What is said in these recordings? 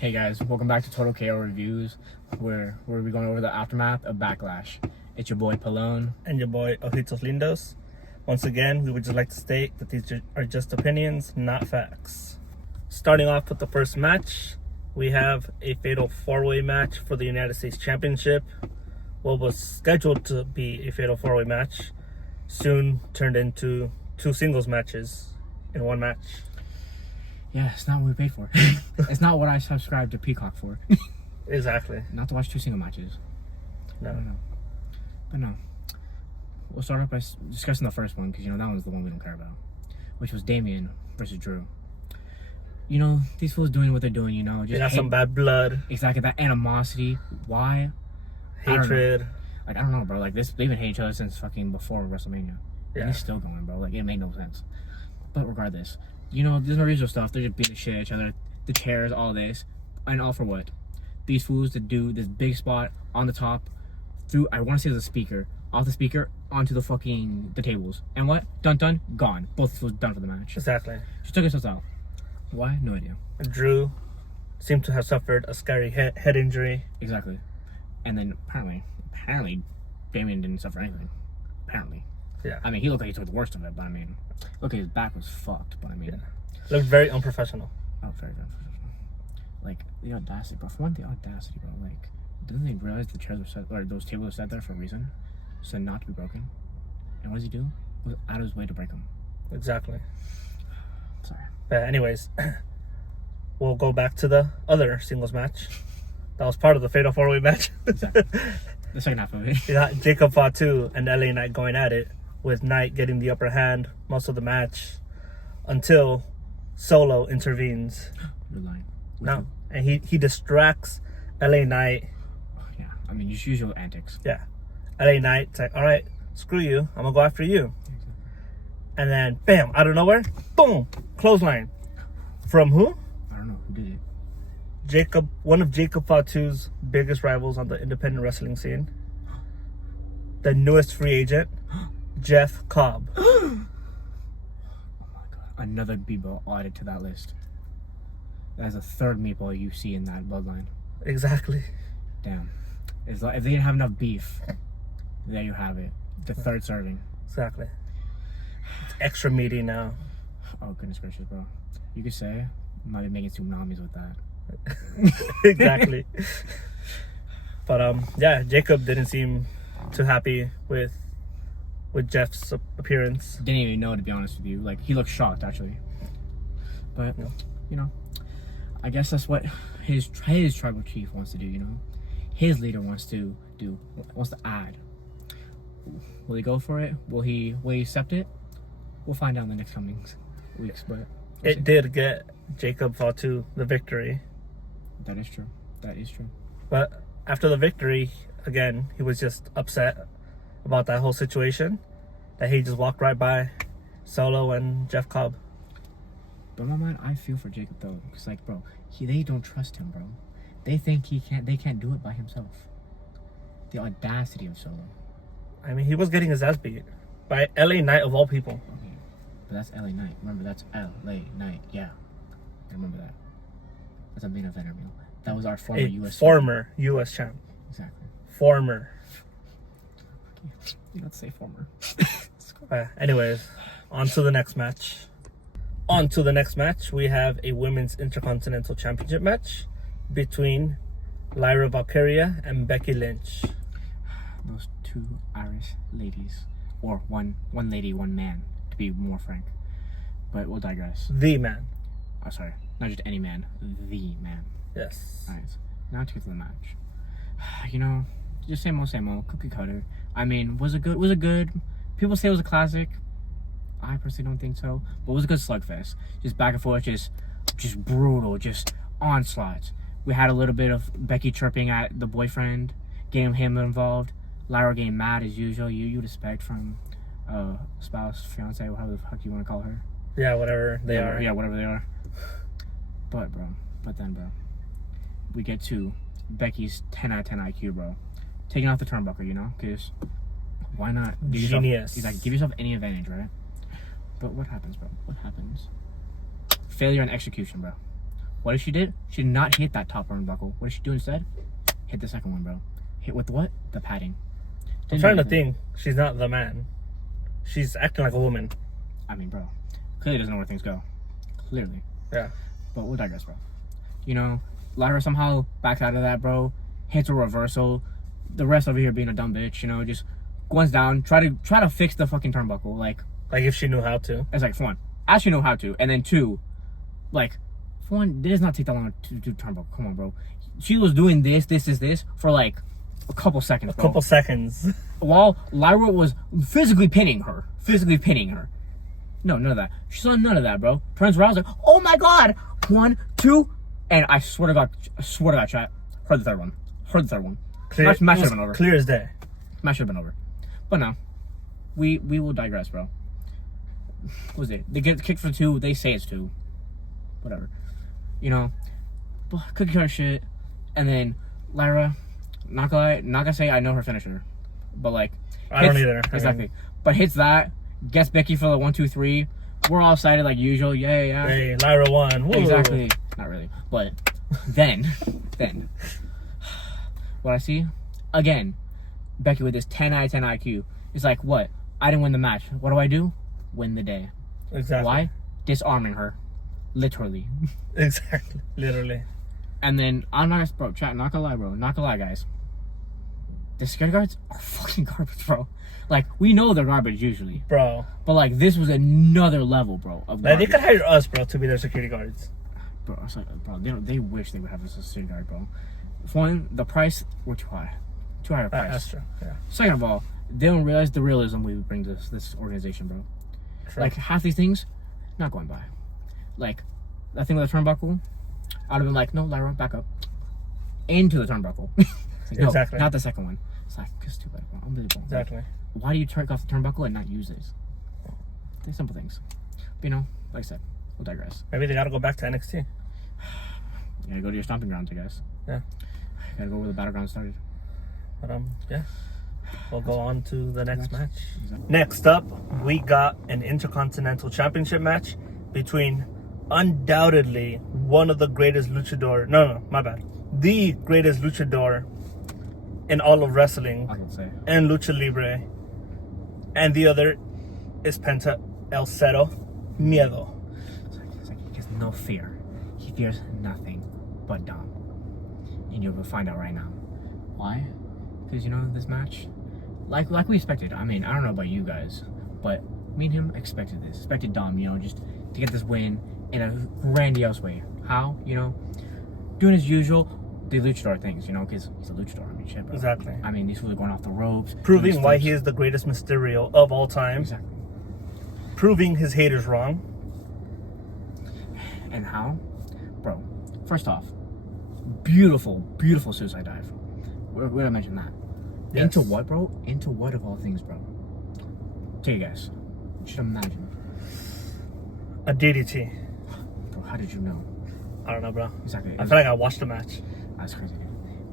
Hey guys, welcome back to Total KO Reviews, where we're going over the aftermath of Backlash. It's your boy Palone. And your boy Ojitos Lindos. Once again, we would just like to state that these are just opinions, not facts. Starting off with the first match, we have a fatal four-way match for the United States Championship. What was scheduled to be a fatal four-way match soon turned into two singles matches in one match. Yeah, it's not what we paid for. It's not what I subscribed to Peacock for. Exactly. Not to watch two single matches. No. But no. We'll start off by discussing the first one, because, that one's the one we don't care about. Which was Damian versus Drew. These fools doing what they're doing, just They got some bad blood. Exactly, that animosity. Why? Hatred. I don't know, bro. They've been hating each other since fucking before WrestleMania. Yeah. And it's still going, bro. It made no sense. But regardless, there's no reason stuff. They're just beating the shit at each other. The chairs, all this. And all for what? These fools to do this big spot on the top through, I want to say it was a speaker, off the speaker onto the tables. And what? Dun, gone. Both fools done for the match. Exactly. She took herself out. Why? No idea. Drew seemed to have suffered a scary head injury. Exactly. And then apparently, Damian didn't suffer anything. Apparently. Yeah. He looked like he took the worst of it, but look, his back was fucked, but yeah. Looked very unprofessional. Oh, very, very unprofessional. The audacity, bro. For one, the audacity, bro. Didn't they realize the chairs were set, or those tables were set there for a reason? So not to be broken? And what does he do? He was out of his way to break them. Exactly. Sorry. But anyways, we'll go back to the other singles match. That was part of the Fatal 4-Way match. Exactly. The second half of it. You got Jacob Fatu and LA Knight going at it, with Knight getting the upper hand most of the match until Solo intervenes. Good line. No, and he distracts LA Knight. Oh, yeah, just usual antics. Yeah, LA Knight's like, all right, screw you, I'm gonna go after you. Exactly. And then, bam, out of nowhere, boom, clothesline. From who? I don't know who did it. One of Jacob Fatu's biggest rivals on the independent wrestling scene. The newest free agent, Jeff Cobb. Oh my god. Another Bebo added to that list. That is the third meatball you see in that bloodline. Exactly. Damn. It's like, if they didn't have enough beef, there you have it. The third serving. Exactly. It's extra meaty now. Oh, goodness gracious, bro. You could say, I might be making tsunamis with that. Exactly. But yeah, Jacob didn't seem too happy with Jeff's appearance. Didn't even know, to be honest with you. He looked shocked, actually. But I guess that's what his tribal chief wants to do. His leader wants to add. Will he go for it? Will he accept it? We'll find out in the next coming weeks. But it did get Jacob Fatu the victory. That is true. But after the victory, again, he was just upset about that whole situation, that he just walked right by Solo and Jeff Cobb. But in my mind, I feel for Jacob though, because bro, they don't trust him, bro. They think they can't do it by himself. The audacity of Solo. He was getting his ass beat by LA Knight of all people. Okay. But that's LA Knight. Remember, that's LA Knight. Yeah, I remember that. That's a main eventer meal. That was our former US champ. Exactly. Former. Let's say former. Anyways, on to the next match. We have a women's intercontinental championship match between Lyra Valkyria and Becky Lynch. Those two Irish ladies, or one lady, one man, to be more frank. But we'll digress. The man. Oh, sorry, not just any man. The man. Yes. All right. Now to get to the match. Just same old, cookie cutter. Was it good? People say it was a classic. I personally don't think so. But it was a good slugfest. Just back and forth, just brutal, just onslaughts. We had a little bit of Becky chirping at the boyfriend, getting him involved. Lyra getting mad as usual. You'd expect from spouse, fiance, whatever the fuck you want to call her. Yeah, whatever they are. Yeah, whatever they are. But then, bro, we get to Becky's 10 out of 10 IQ, bro. Taking off the turnbuckle, because why not? Genius. Give yourself any advantage, right? But what happens, bro? Failure and execution, bro. What did she did? She did not hit that top turnbuckle. What did she do instead? Hit the second one, bro. Hit with what? The padding. I'm trying to think. She's not the man. She's acting like a woman. I mean, bro. Clearly doesn't know where things go. Clearly. Yeah. But we'll digress, bro. You know, Lyra somehow backs out of that, bro. Hits a reversal. The rest over here being a dumb bitch, you know, just goes down. Try to fix the fucking turnbuckle. Like if she knew how to. It's like, for one, actually know how to. And then two, like, for one, it does not take that long to do turnbuckle. Come on, bro. She was doing this for like a couple seconds, bro. A couple seconds. While Lyra was physically pinning her. No, none of that. She saw none of that, bro. Turns around, like, oh my god! 1, 2, and I swear to God, chat. Heard the third one. Match should have been over. Clear as day. Match should have been over. But no. We will digress, bro. What was it? They get kicked for 2, they say it's 2. Whatever. You know, cookie cutter shit. And then Lyra, not gonna say I know her finisher. But like, I don't either. Exactly. But hits that, gets Becky for the 1, 2, 3. We're all excited like usual. Yeah. Hey, Lyra won. Woo. Exactly. Not really. But then what I see, again, Becky with this 10 out of 10 IQ. It's like, what? I didn't win the match. What do? Win the day. Exactly. Why? Disarming her. Literally. Exactly. Literally. And then, I'm not, bro, chat, not gonna lie, bro. Not gonna lie, guys. The security guards are fucking garbage, bro. Like, we know they're garbage usually. Bro. But, like, this was another level, bro, of like, they could hire us, bro, to be their security guards. Bro, it's like, bro, they wish they would have a security guard, bro. For one, the price, we're too high. Too high a price. That's true, yeah. Second of all, they don't realize the realism we bring to this organization, bro. True. Like, half these things, not going by. Like, that thing with the turnbuckle, I'd have been like, no, Lyra, back up. Into the turnbuckle. Like, no, exactly. not the second one. It's like, it's too bad, bro. Unbelievable. Exactly. Like, why do you turn off the turnbuckle and not use it? They're simple things. But, you know, like I said, we'll digress. Maybe they gotta go back to NXT. You gotta go to your stomping grounds, I guess. Yeah. You gotta go where the battleground started. But, yeah. We'll go on to the next match. Exactly. Next up, we got an Intercontinental Championship match between undoubtedly one of the greatest luchador. No, my bad. The greatest luchador in all of wrestling I would say. and Lucha Libre. And the other is Penta El Cero Miedo. It's like he has no fear. He fears nothing but Dom. And you will find out right now. Why? Because, you know, this match, like we expected. I mean, I don't know about you guys, but me and him expected this. Expected Dom, you know, just to get this win in a grandiose way. How? You know, doing his usual, the luchador things, you know, because he's a luchador. I mean, shit, bro. Exactly. I mean, these fools are going off the ropes. Proving why he is the greatest Mysterio of all time. Exactly. Proving his haters wrong. And how? Bro, first off, beautiful suicide dive. Where did I mention that? Yes. Into what, bro? Into what of all things, bro? Take a guess. Just imagine. A DDT. Bro, how did you know? I don't know, bro. Exactly. I feel like I watched the match. That's crazy.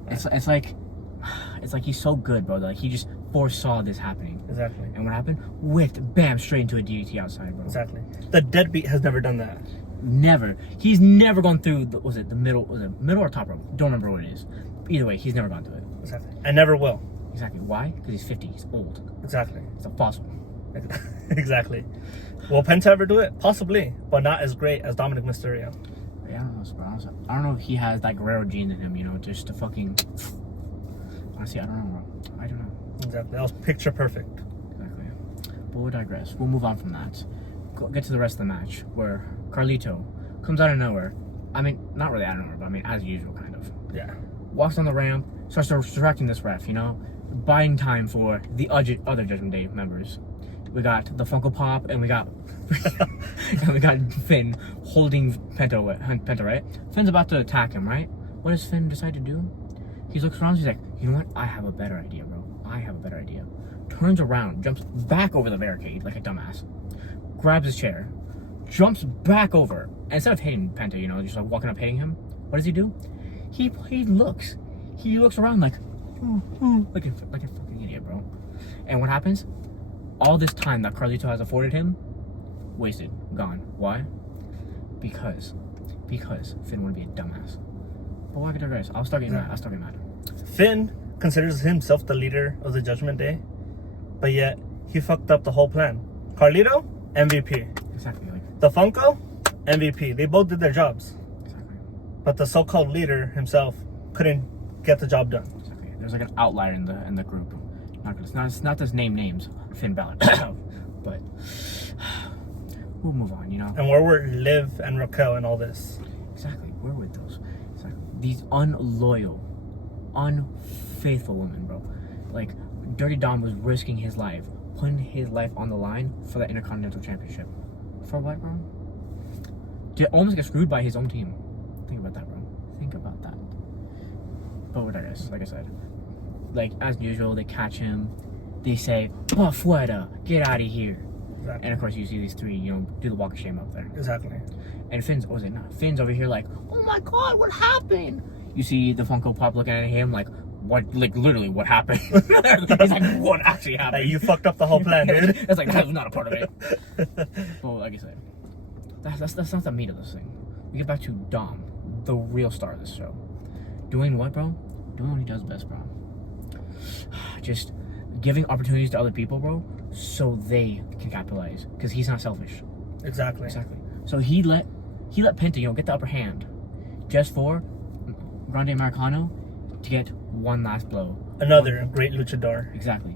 It's like he's so good, bro. That like he just foresaw this happening. Exactly. And what happened? Whipped, bam, straight into a DDT outside, bro. Exactly. The deadbeat has never done that. Never. He's never gone through. Was it middle or top rope? Don't remember what it is. Either way, he's never gone through it. Exactly. I never will. Exactly. Why? Because he's 50. He's old. Exactly. He's a fossil. Exactly. Will Penta ever do it? Possibly, but not as great as Dominic Mysterio. Yeah, I don't know, bro. I don't know if he has that Guerrero gene in him, you know, just to fucking. Honestly, I don't know, bro. I don't know. Exactly. That was picture perfect. Exactly. But we'll digress. We'll move on from that. Get to the rest of the match, where Carlito comes out of nowhere. I mean, not really out of nowhere, but I mean, as usual, kind of. Yeah. Walks on the ramp, starts distracting this ref, you know, buying time for the other Judgment Day members. We got the Funko Pop, and we got Finn holding Penta, right? Finn's about to attack him, right? What does Finn decide to do? He looks around, he's like, you know what? I have a better idea, bro. I have a better idea. Turns around, jumps back over the barricade like a dumbass, grabs his chair, jumps back over, and instead of hitting Penta, you know, just like walking up hitting him, what does he do? He looks around like a fucking idiot, bro. And what happens? All this time that Carlito has afforded him, wasted, gone. Why? Because because Finn wouldn't be a dumbass. But why could I guys? I'll start getting mad. Finn considers himself the leader of the Judgment Day, but yet he fucked up the whole plan. Carlito, MVP. Exactly. The Funko, MVP. They both did their jobs. Exactly. But the so-called leader himself couldn't get the job done. Exactly. There's like an outlier in the group. It's not just name names, Finn Balor, but we'll move on. And where were Liv and Raquel and all this? Exactly. Where were those? Exactly. These unloyal, unfaithful women, bro. Like Dirty Dom was risking his life, putting his life on the line for the Intercontinental Championship. For what, bro? To almost get screwed by his own team. Think about that, bro. Think about that. But what I guess, like I said, like as usual, they catch him. They say, "Pa fuera, get out of here." Exactly. And of course, you see these three, do the walk of shame up there. Exactly. And Finn's over here like, "Oh my God, what happened?" You see the Funko Pop looking at him like, "What? Like literally, what happened?" He's like, "What actually happened?" Hey, you fucked up the whole plan, dude. It's like that was not a part of it. But like I said, that's not the meat of this thing. We get back to Dom, the real star of this show. Doing what, bro? Doing what he does best, bro. Just giving opportunities to other people, bro, so they can capitalize. Because he's not selfish. Exactly. So he let Penta, get the upper hand, just for Grande Americano to get one last blow. Another great luchador. Exactly.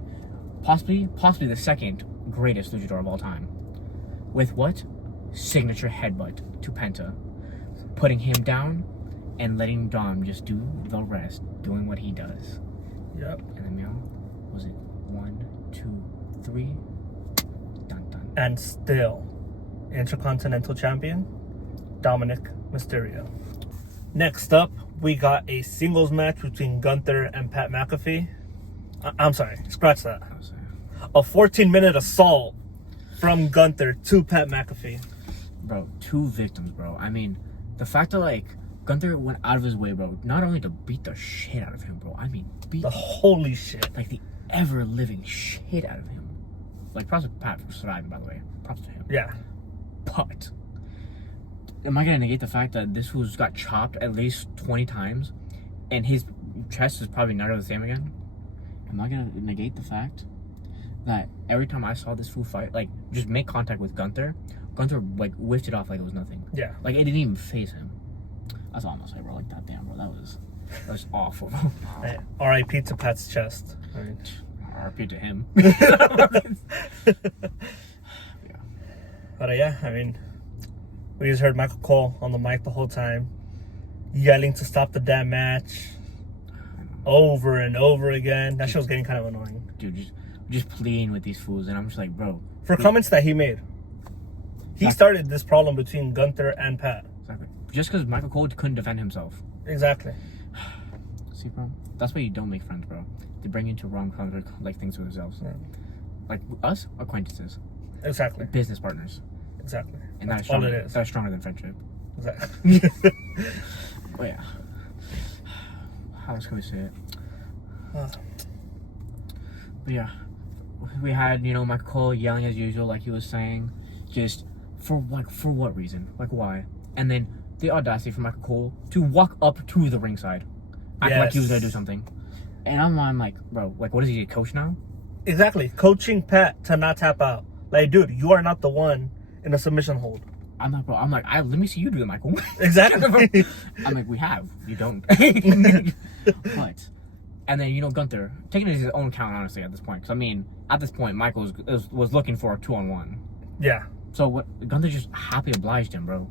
Possibly the second greatest luchador of all time. With what? Signature headbutt to Penta. Putting him down and letting Dom just do the rest, doing what he does. Yep. And then, was it 1, 2, 3? Dun dun. And still, Intercontinental Champion, Dominic Mysterio. Next up, we got a singles match between Gunther and Pat McAfee. I'm sorry, scratch that. A 14-minute assault from Gunther to Pat McAfee. Bro, 2 victims, bro. I mean, the fact that, Gunther went out of his way, bro, not only to beat the shit out of him, bro. I mean, beat the holy shit. Like, the ever-living shit out of him. Like, props to Pat for surviving, by the way. Props to him. Yeah. But, am I going to negate the fact that this fool's got chopped at least 20 times, and his chest is probably never the same again? Am I going to negate the fact that every time I saw this fool fight, just make contact with Gunther, whiffed it off like it was nothing. Yeah. Like, it didn't even phase him. That's all I'm gonna say, bro. Like, that damn, bro. That was awful, bro. Hey, R.I.P. to Pat's chest. R.I.P. to him. Yeah. But yeah, I mean, we just heard Michael Cole on the mic the whole time, yelling to stop the damn match over and over again. That shit was getting kind of annoying. Dude, just pleading with these fools, and I'm just like, bro. For comments that he made. He started this problem between Gunther and Pat. Exactly. Just because Michael Cole couldn't defend himself. Exactly. See, bro? That's why you don't make friends, bro. They bring you into wrong things with themselves. Yeah. Like us, acquaintances. Exactly. Business partners. Exactly. And that's all it is. That's stronger than friendship. Exactly. Oh yeah. How else can we say it? But yeah, we had Michael Cole yelling as usual, like he was saying, just for what reason? Like why? And then the audacity for Michael Cole to walk up to the ringside, acting like he was gonna do something. And I'm like, bro, what is he, a coach now? Exactly, coaching Pat to not tap out. Like, dude, you are not the one in a submission hold. I'm like, let me see you do it, Michael. Exactly. I'm like, we have, you don't. But, and then Gunther taking it as his own count, honestly, at this point. Because I mean, at this point, Michael was looking for a 2-on-1. Yeah. So what? Gunther just happily obliged him, bro,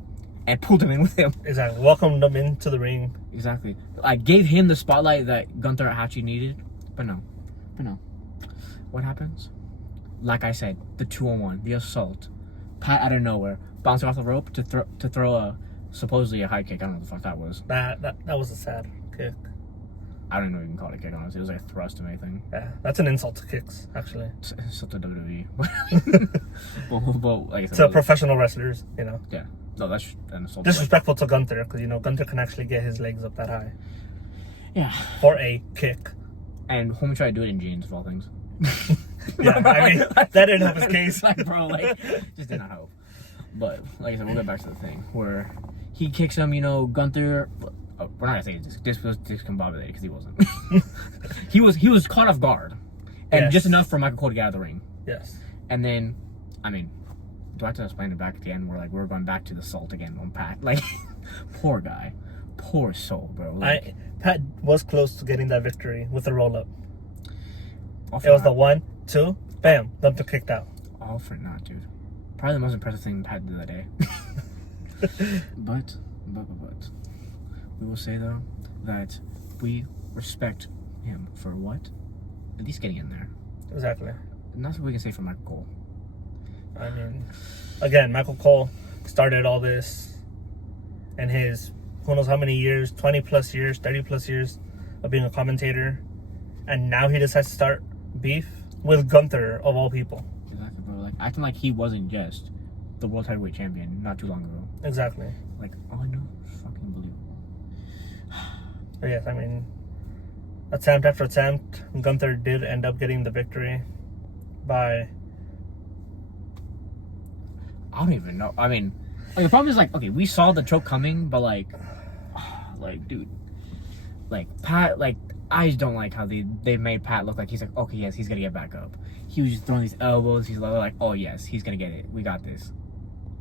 and pulled him in with him. Exactly. Welcomed him into the ring. Exactly. I gave him the spotlight that Gunther actually needed, but no. What happens? Like I said, the 2-on-1, the assault. Pat out of nowhere, bouncing off the rope to throw a supposedly a high kick. I don't know what the fuck that was. That was a sad kick. I don't know if you can call it a kick, honestly. It was like a thrust or anything. Yeah, that's an insult to kicks, actually. It's the WWE. but like I said, to professional wrestlers, Yeah. No, that's an assault. Disrespectful to Gunther, because, Gunther can actually get his legs up that high. Yeah. For a kick. And homie tried to do it in jeans, of all things. Yeah, I mean, that didn't help his case. Bro, just did not help. But, like I said, we'll get back to the thing, where He kicks him, you know, Gunther. We're not gonna say this was discombobulated because he wasn't. he was caught off guard, and Yes. just enough for Michael Cole to get out of the ring. Yes. And then, I mean, do I have to explain it back at the end where like we're going back to the salt again on Pat? Like, poor guy, poor soul, bro. Like, Pat was close to getting that victory with the roll up. all It for was the naught. 1, 2, bam, Gunther kicked out. All for naught, dude. Probably the most impressive thing Pat did that day. But, we will say though that we respect him for what? At least getting in there. Exactly. And that's what we can say for Michael Cole. I mean, again, Michael Cole started all this in his who knows how many years, 20 plus years, 30 plus years of being a commentator. And now he decides to start beef with Gunther, of all people. Exactly, bro. Like, acting like he wasn't just the world heavyweight champion not too long ago. Exactly. Like, oh no, fucking believe. But yes, I mean, attempt after attempt, Gunther did end up getting the victory by... I don't even know. I mean, like, the problem is, like, okay, we saw the choke coming, but, like, dude, like, Pat, like, I just don't like how they made Pat look like he's like, okay, yes, he's gonna get back up. He was just throwing these elbows. He's like, oh, yes, he's gonna get it. We got this.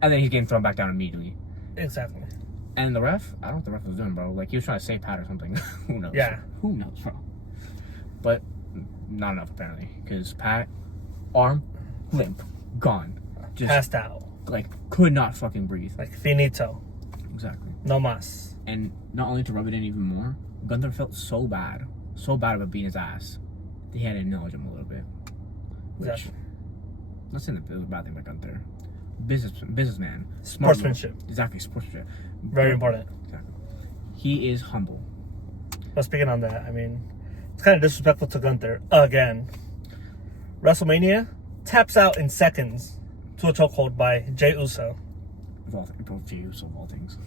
And then he's getting thrown back down immediately. Exactly. And the ref, I don't know what the ref was doing, bro. Like, he was trying to save Pat or something. Who knows? Yeah. Who knows, bro? But not enough, apparently. Because Pat, arm, limp, gone. Just, Passed out. like, could not fucking breathe. Like, finito. Exactly. No mas. And not only to rub it in even more, Gunther felt so bad about beating his ass, that he had to acknowledge him a little bit. Which, Exactly. not saying that it was a bad thing about Gunther. Businessman. Smart Sportsmanship. move. Exactly, sportsmanship. Very important. Exactly. He is humble. But speaking on that, I mean, it's kind of disrespectful to Gunther again. WrestleMania taps out in seconds to a chokehold by Jey Uso. Both Jey Uso of all things.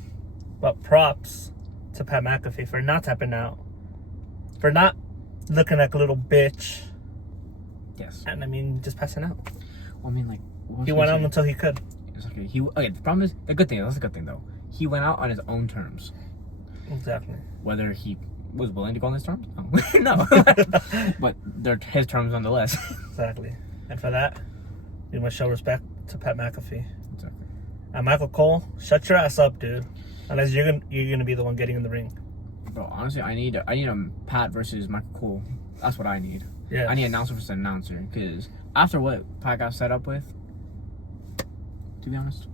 But props to Pat McAfee for not tapping out, for not looking like a little bitch, Yes. and I mean, just passing out. Well, I mean, like, what He was went I out saying? until he could. It's okay. Okay, the problem is, the good thing, that's a good thing though. He went out on his own terms. Exactly. Whether he was willing to go on his terms? No. No. But they're his terms nonetheless. Exactly. And for that, we must show respect to Pat McAfee. Exactly. And Michael Cole, shut your ass up, dude. Unless you're gonna be the one getting in the ring. Bro, honestly, I need a Pat versus Michael Cole. That's what I need. Yeah. I need announcer versus announcer, because after what Pat got set up with, to be honest,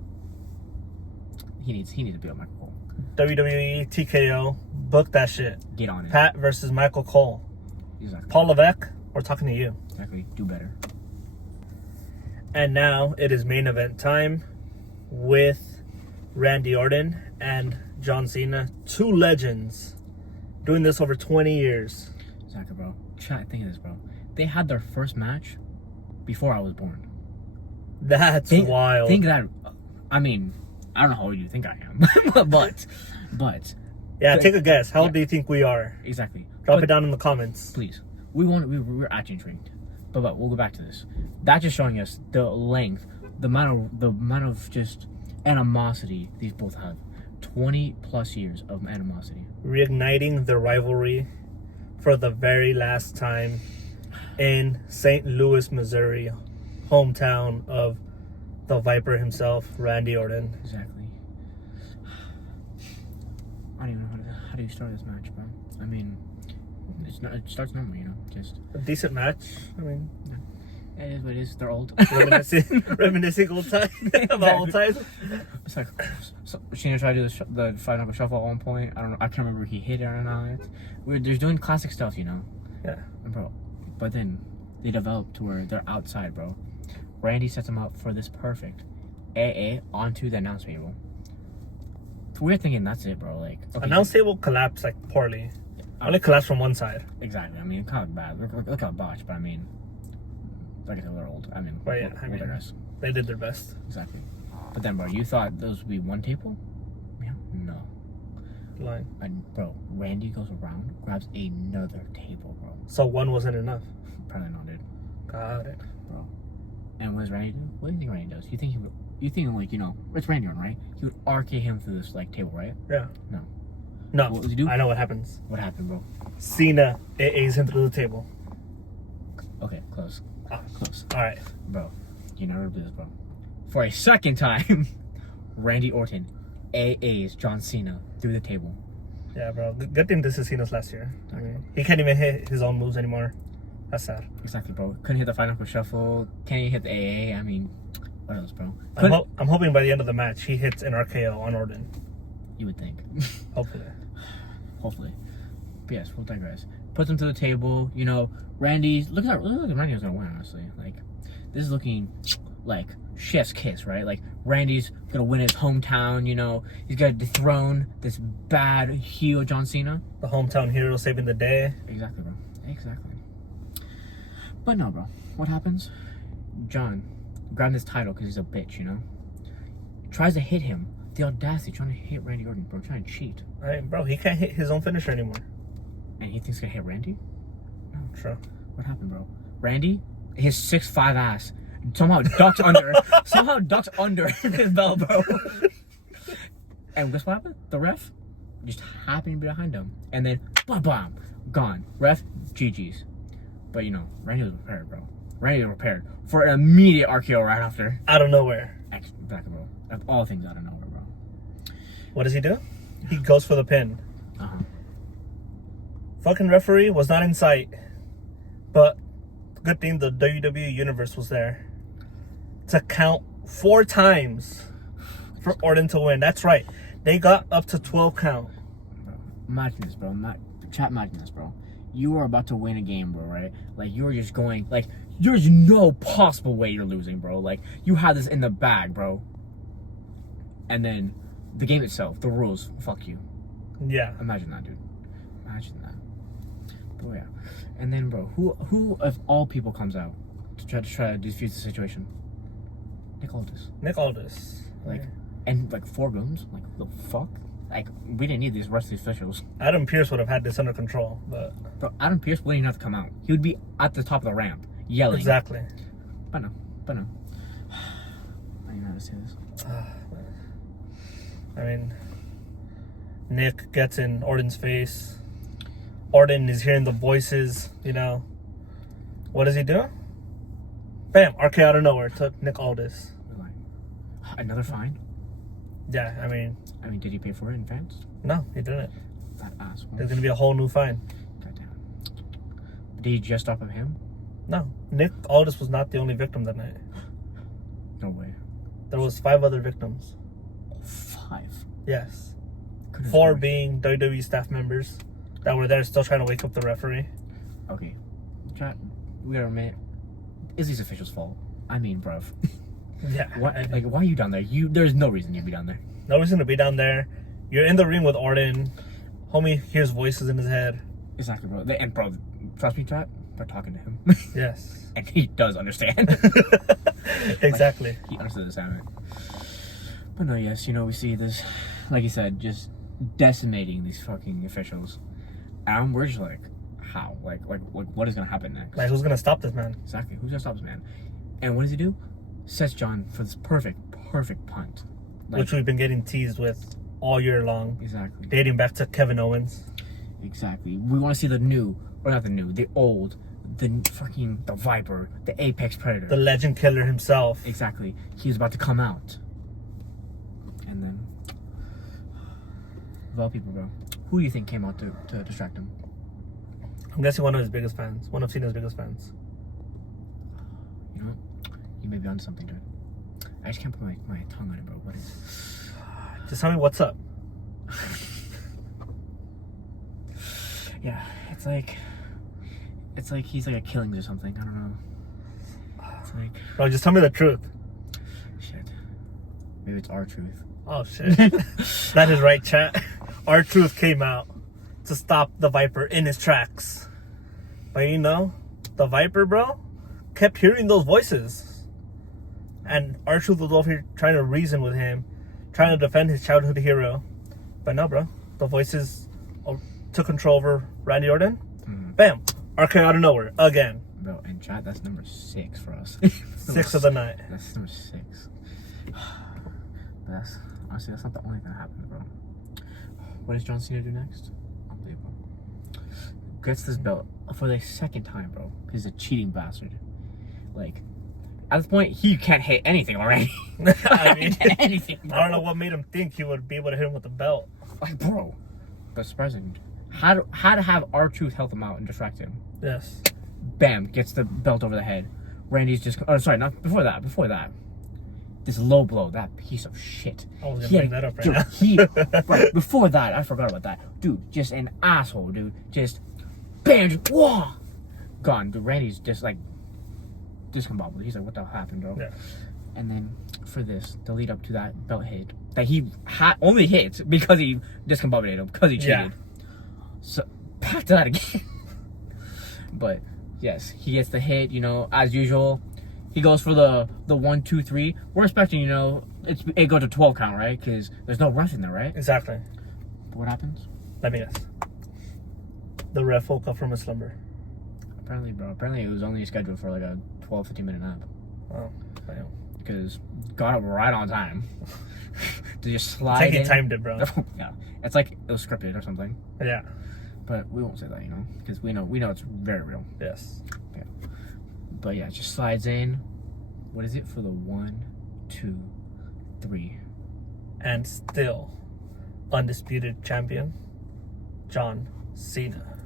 he needs to be on Michael Cole. WWE TKO, book that shit. Get on it. Pat versus Michael Cole. Exactly. Paul Levesque, we're talking to you. Exactly. Do better. And now it is main event time with Randy Orton and John Cena, two legends doing this over 20 years. Exactly, bro. Think of this, bro. They had their first match before I was born. That's wild. Think that. I mean, I don't know how old you think I am, but yeah, take a guess. How old do you think we are? exactly. Drop it down in the comments. Please. We're actually intrigued. But we'll go back to this. That's just showing us the length, the amount of just animosity these both have. 20 plus years of animosity. Reigniting the rivalry for the very last time in St. Louis, Missouri, hometown of the Viper himself, Randy Orton. Exactly. I don't even know how do you start this match, bro. I mean, it starts normal, you know, just A decent match. I mean, it is what it is. They're old. reminiscing old time about old times. It's like Sheena tried to do the five knuckle shuffle at one point. I don't know. I can't remember if he hit it or not. They're doing classic stuff, you know. Yeah. And bro, but then they develop to where they're outside, bro. Randy sets them up for this perfect AA onto the announce table. We're thinking that's it, bro. Like, okay, Announce table collapsed like poorly. Only collapsed from one side. Exactly. I mean, kind of bad. Look how botched, but I mean, like I said, they're old. I mean, Well, yeah, I mean, guys. they did their best. Exactly. But then, bro, you thought those would be one table? Yeah. No. Line. And bro, Randy goes around, grabs another table, bro. So one wasn't enough. Probably not, dude. Got it. Bro. And what does Randy do? What do you think Randy does? You think you think like, it's Randy Orton, right? He would RK him through this like table, right? Yeah. No. What does he do? I know what happens. What happened, bro? Cena AA's him through the table. Okay, close. Close. All right. Bro, you never do this, bro. For a second time, Randy Orton AA's John Cena through the table. Yeah, bro. Good thing this is Cena's last year. I mean, he can't even hit his own moves anymore. That's sad. Exactly, bro. Couldn't hit the final shuffle. Can't even hit the AA. I mean, what else, bro? I'm hoping by the end of the match he hits an RKO on Orton. You would think. Hopefully. But yes, we'll digress. Puts him to the table. Randy looks like Randy was gonna win. Honestly, like this is looking like chef's kiss, right? Like Randy's gonna win his hometown. He's gonna dethrone this bad heel John Cena. The hometown hero saving the day. Exactly, bro. Exactly. But no, bro. What happens? John grabbed this title because he's a bitch. Tries to hit him. The audacity trying to hit Randy Orton, bro. Trying to cheat. All right, bro. He can't hit his own finisher anymore. And he thinks he's gonna hit Randy? No. True. What happened, bro? Randy, his 6'5" ass somehow ducks under his belt, bro. And guess what happened? The ref just happened to be behind him. And then, bam, gone. Ref, GG's. But Randy was prepared, bro. Randy was prepared for an immediate RKO right after. Out of nowhere. Exactly, bro. Of all things out of nowhere, bro. What does he do? He goes for the pin. Fucking referee was not in sight. But good thing the WWE Universe was there to count 4 times for Orton to win. That's right. They got up to 12 count. Bro, imagine this, bro. Imagine this, bro. You are about to win a game, bro, right? Like, you're just going, like, there's no possible way you're losing, bro. Like, you have this in the bag, bro. And then the game itself, the rules, fuck you. Yeah. Imagine that, dude. Imagine that. But yeah. And then, bro, who of all people comes out to try to defuse the situation? Nick Aldis. Like, and like 4 goons? Like, the fuck? Like, we didn't need these rest of these officials. Adam Pearce would have had this under control, but... Bro, Adam Pearce wouldn't even have to come out. He would be at the top of the ramp, yelling. Exactly. But no. I don't know how to say this. I mean, Nick gets in Orton's face. Orton is hearing the voices, What does he do? Bam! RK out of nowhere to Nick Aldis. Another fine? Yeah, I mean, did he pay for it in advance? No, he didn't. That asshole. There's gonna be a whole new fine. Goddamn. Did he just stop of him? No, Nick Aldis was not the only victim that night. No way. There was 5 other victims. 5? Yes. Goodness 4 gracious. being WWE staff members that were there still trying to wake up the referee. Okay. Chat, we gotta admit, it's these officials' fault. I mean, bruv. Yeah. Why are you down there? There's no reason you'd be down there. No reason to be down there. You're in the ring with Orton. Homie hears voices in his head. Exactly, bro. And bro, trust me, chat, they're talking to him. Yes. And he does understand. Exactly. He understood the assignment. But no, yes, we see this, like you said, just decimating these fucking officials. And we're just like, how? Like, what is gonna happen next? Like, who's gonna stop this man? Exactly. Who's gonna stop this man? And what does he do? Sets John for this perfect punt. Which we've been getting teased with all year long. Exactly. Dating back to Kevin Owens. Exactly. We want to see the old, the Viper, the Apex Predator. The legend killer himself. Exactly. He was about to come out. And then, of all people, bro, who do you think came out to distract him? I'm guessing one of his biggest fans. One of Cena's biggest fans. You know what? You may be onto something, dude. I just can't put my tongue on it, bro. What is it? Just tell me what's up. Yeah, it's like he's like a Killings or something. I don't know. It's like, Bro, just tell me the truth. shit. Maybe it's our truth. Oh, shit. That is right, chat. Our truth came out to stop the Viper in his tracks. But the Viper, bro, kept hearing those voices. And R-Truth was over here trying to reason with him, trying to defend his childhood hero. But no, bro. The voices took control over Randy Orton. Bam! RK out of nowhere, again. Bro, and chat, that's number 6 for us. 6 of the night. That's number 6. But that's honestly, that's not the only thing that happened, bro. What does John Cena do next? Unbelievable. Gets this belt for the second time, bro. He's a cheating bastard. Like, at this point, he can't hit anything already. I mean, anything, bro. I don't know what made him think he would be able to hit him with the belt. Like, bro, that's surprising. How to have R-Truth help him out and distract him. Yes. Bam, gets the belt over the head. Randy's just, oh, sorry, not before that. This low blow, that piece of shit. I was gonna bring that up right now. Right, before that, I forgot about that. Dude, just an asshole, dude. Just, bam, just, whoa. Gone. Dude, Randy's just like, discombobulated. He's like, what the hell happened, bro? Yeah. And then for this, the lead up to that belt hit, that he only hit because he discombobulated him, because he cheated. Yeah. So, back to that again. But, yes, he gets the hit, you know, as usual. He goes for the 1, 2, 3. We're expecting, you know, it go to 12 count, right? Because there's no ref in there, right? Exactly. But what happens? Let me guess. The ref woke up from his slumber. Apparently, bro. Apparently, it was only scheduled for like a 12, 15 minute nap. Oh, damn. Because got up right on time to just slide. I think he in. timed it, bro. Yeah, it's like it was scripted or something. Yeah. But we won't say that, you know, because we know it's very real. Yes. Yeah. But yeah, it just slides in. What is it for the 1, 2, 3? And still undisputed champion, John Cena.